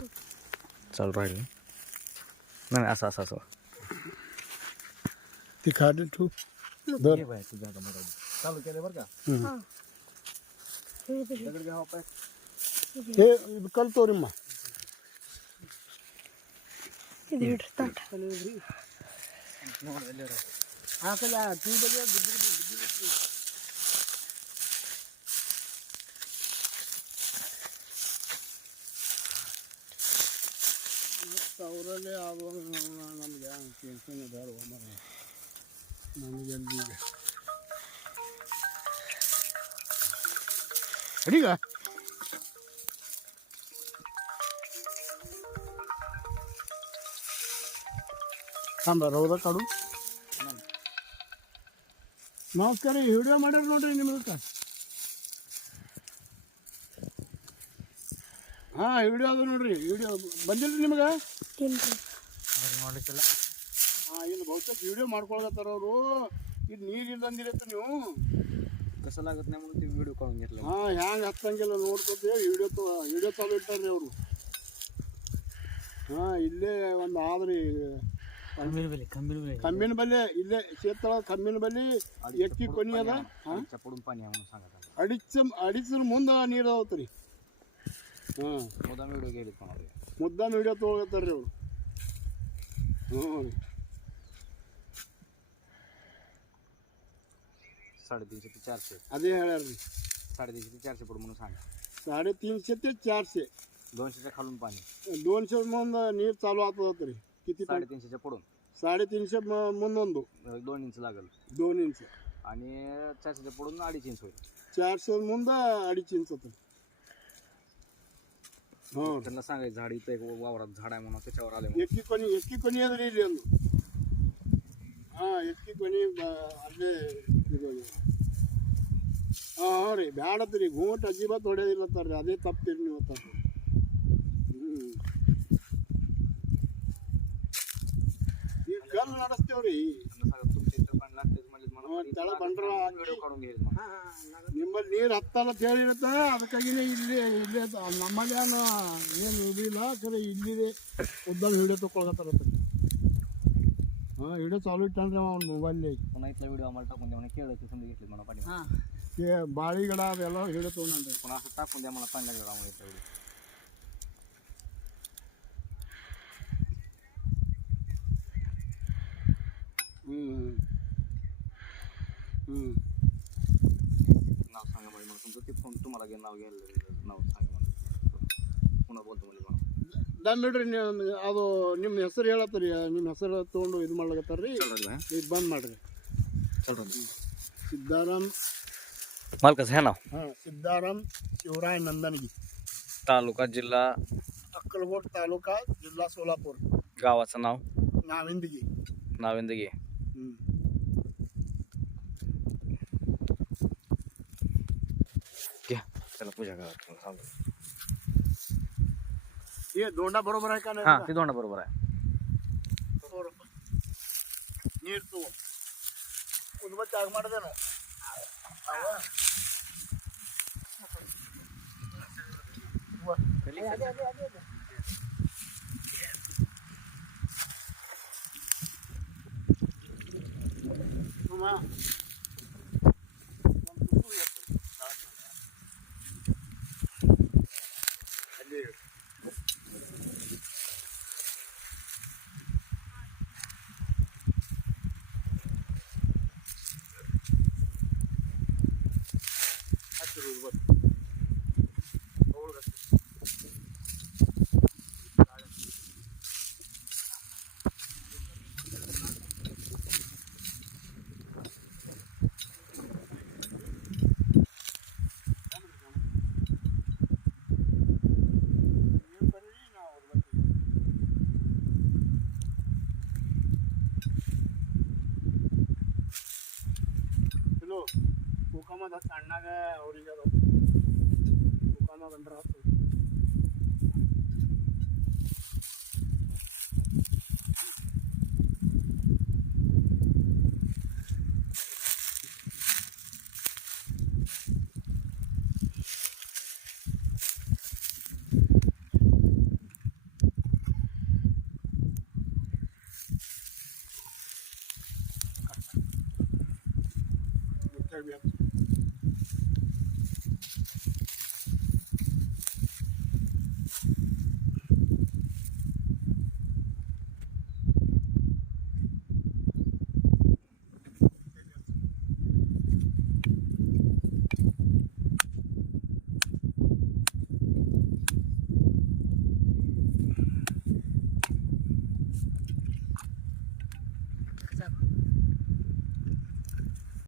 चालू राहील नाही असं असं असं ती खाट ठेवू दर चालू केलं बरं का दगड घ्यावा पाय हे कल तोरिम्मा हा कल तू बघ ಅವರಲ್ಲೇ ಆಗುವಾಗ ನಮಗೆ ಟೆನ್ಷನ್ ಇದಾರು ನಮಗೆ ಅಲ್ಲಿ ಅಡಿಗ ಸಾಂಬಾರು ಹೌದಾ ಕಾಡು ನಮಸ್ಕಾರ ವಿಡಿಯೋ ಮಾಡ್ಯಾರ ನೋಡ್ರಿ ನಿಮ್ಗೆ ಹಾಂ ವಿಡಿಯೋ ಅದು ನೋಡ್ರಿ ವಿಡಿಯೋ ಬಂದಿಲ್ಲ ನಿಮಗೆ ನೋಡ್ಲಿಕ್ಕಿಲ್ಲ ಹಾಂ ಇನ್ನು ಬಹುತೇಕ ವಿಡಿಯೋ ಮಾಡ್ಕೊಳಕತ್ತಾರ ಅವರು ಇದು ನೀರು ಇಲ್ದಂದಿರತ್ತೆ ನೀವು ಕಸಲಾಗತ್ತೆ ನಮಗೆ ವಿಡಿಯೋ ಕೊಡಂಗಿರಲಿಲ್ಲ ಹಾಂ ಹ್ಯಾಂಗೆ ಹತ್ತಂಗಿಲ್ಲ ನೋಡ್ಕೊತೀವಿ ವಿಡಿಯೋ ಚಾಲು ಇಟ್ಟಾರ್ರಿ ಅವರು ಹಾಂ ಇಲ್ಲೇ ಒಂದು ಆದ್ರಿ ಕಮ್ಮಿನ ಬಲ್ಲಿ ಇಲ್ಲೇ ಶೇತಳ ಕಮ್ಮಿನ ಬಲ್ಲಿ ಎಕ್ಕಿ ಕೊನಿ ಅದ ಅಡಿಚರ ಮುಂದೆ ನೀರು ಅದಾವತ್ರಿ ಹಾಂ ಮುದ್ದಾಮ ವಿಡಿಯೋ ತೊಗೊಳತ್ತಾರ್ರಿ ಅವರು ಹ್ಞೂ 350 ते 400 ಅದೇ ಹೇಳ್ಯಾರ್ರಿ 350 ते 400 पड म्हणून सांग 350 ते 400 200च्या खालून पाणी 200 ಮುಂದೆ ನೀರು ಚಾಲು ಆಗ್ತದತ್ರಿ किती 350च्या पडून 350 ಮುಂದೊಂದು 2 इंच लागेल 2 इंच आणि 400च्या पडून 2.5 इंच होईल 400 ಮುಂದೆ 2.5 इंच होतं हो त्यांना सांगायचं झाड इथं एक वावरात झाड आहे म्हणून त्याच्यावर आले ಎಕ್ಕಿ ಕೊನಿ ಅದ್ರಿ ಇಲ್ಲಿ ಒಂದು ಹಾಂ ಎಕ್ಕಿ ಕೊನಿ ಅಲ್ಲೇ ಇದು ಹಾಂ ರೀ ಬ್ಯಾಡತ್ರಿ ಘೂಂಟ್ ಅಜ್ಜಿಬತ್ ಹೊಡೆಯೋದಿಲ್ಲತ್ತಾರ್ರಿ ಅದೇ ತಪ್ಪಿರಿ ನೀವು ತಪ್ಪು ಈಗ ಕಲ್ಲು ನಡೆಸ್ತೇವ್ರಿ ತಳ ಬಂಡ್ರ ನಿಮ್ಮಲ್ಲಿ ನೀರು ಹತ್ತಲ್ಲ ಹೇಳಿರತ್ತ ಅದಕ್ಕಾಗಿನೇ ಇಲ್ಲೇ ನಮ್ಮಲ್ಲಿ ಏನು ಇದಿಲ್ಲ ಖರೆ ಇಲ್ಲಿದೆ ಉದ್ದಲ್ ವಿಡಿಯೋ ತೊಗೊಳಕತ್ತಾರತ್ತ हां व्हिडिओ चालू इट्टांದ್ರೆ ಅವ್ನ ಮೊಬೈಲ್ पुन्हा इथला व्हिडिओ आम्हाला टाकून द्या म्हणा केळं समजा घेतली म्हणा पाणी ते बाळीगड ಅದೆಲ್ಲ व्हिडिओ ತೊಗೊಂಡ್ರೆ पुन्हा असं टाकून द्या मला पाणी लागलं आम्हाला इथला व्हिडिओ नाव सांगा मला तुमचं ते फोन तुम्हाला घे नाव घ्यायला नाव सांगा मला पुन्हा बोलतो म्हणजे मला ದಮ್ ಬಿಡ್ರಿ ನೀವು ಅದು ನಿಮ್ಮ ಹೆಸರು ಹೇಳತ್ತರಿ ನಿಮ್ಮ ಹೆಸರು ತೊಗೊಂಡು ಇದು ಮಾಡ್ಲಕತ್ತಾರ್ರಿ ಇದು ಬಂದ್ ಮಾಡ್ರಿ सिद्धाराम मालकाचं हे नाव हां सिद्धाराम शिवराय नंदनगी तालुका जिल्हा अक्कलकोट तालुका जिल्हा सोलापूर गावाचं नाव नाविंदगी नाविंदगी घ्या त्याला पूजा करा हे दोंडा बरोबर आहे का हां नाही ते दोंडा बरोबर आहे ನೀರು ತಗೋ ಉದ್ಮ ಚಾಗ ಮಾಡಿದೇನು ಮುಖಾಮದ ಸಣ್ಣಾಗ ಅವ್ರಿಗೆ ಮುಖಾಮ ಬಂದ್ರ काय बी